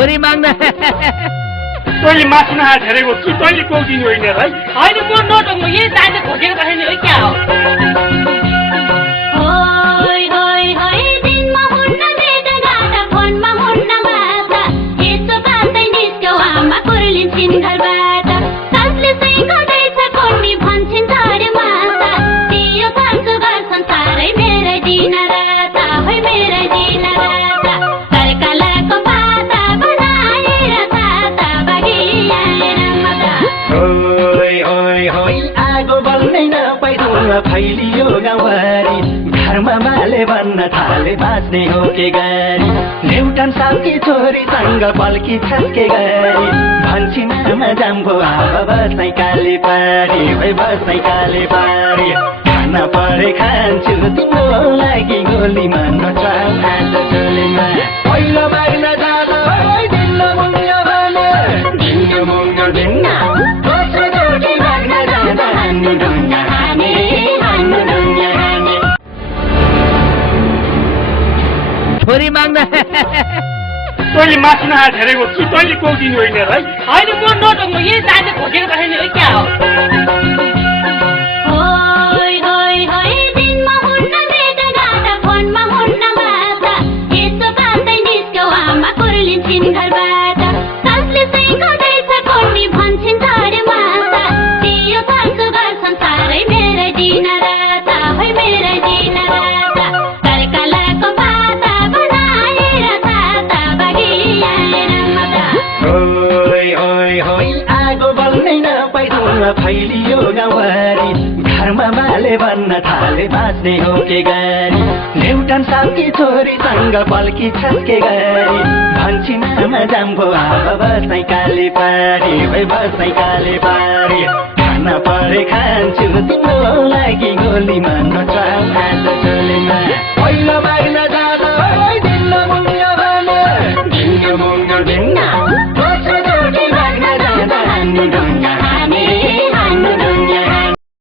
छोरी माग्न तैँले मासु नखा धेरैको कि तैँले पाउँदिनु होइन है होइन म नटङ्गो यही दाइले खोजेको राखेन है क्या हो फैलियो गाउँभरि घरमा माले बन्न थाले बाँच्ने हो के गरी न्युटन सालकी छोरीसँग पल्की छस्के गरी भन्छिन् आमा जाम्बो अब बस्नै काले पारी है बस्नै काले पारी खान परे खान्छु तिम्रो लागि गोलीमा नचाउ आज चोलीमा पहिलो माग्न जाँदा दिन्न मुङ्ग भने दिन्न मुङ्ग दिन्न दोस्रो चोटि माग्न जाँदा हान्नु ढुङ्गा छोरी माग्न तैँले मासु नखा धेरैको कि तैँले पाउँदिनु होइन है होइन म नटङ्गो यही दाइले खोजेको राखेन है क्या हो फैलियो गाउँभरि घरमा माले बन्न थाले बाँच्ने हो के गरी न्युटन सालकी छोरीसँग पल्की छस्के गरी भन्छिन् आमा जाम्बो अब बस्नै काले पारी है बस्नै काले पारी खान परे खान्छु तिम्रो लागि गोलीमा नचाउ आज चोलीमा पहिलो माग्न जाँदा दिन्न मुङ्ग भने दिन्न मुङ्ग दिन्न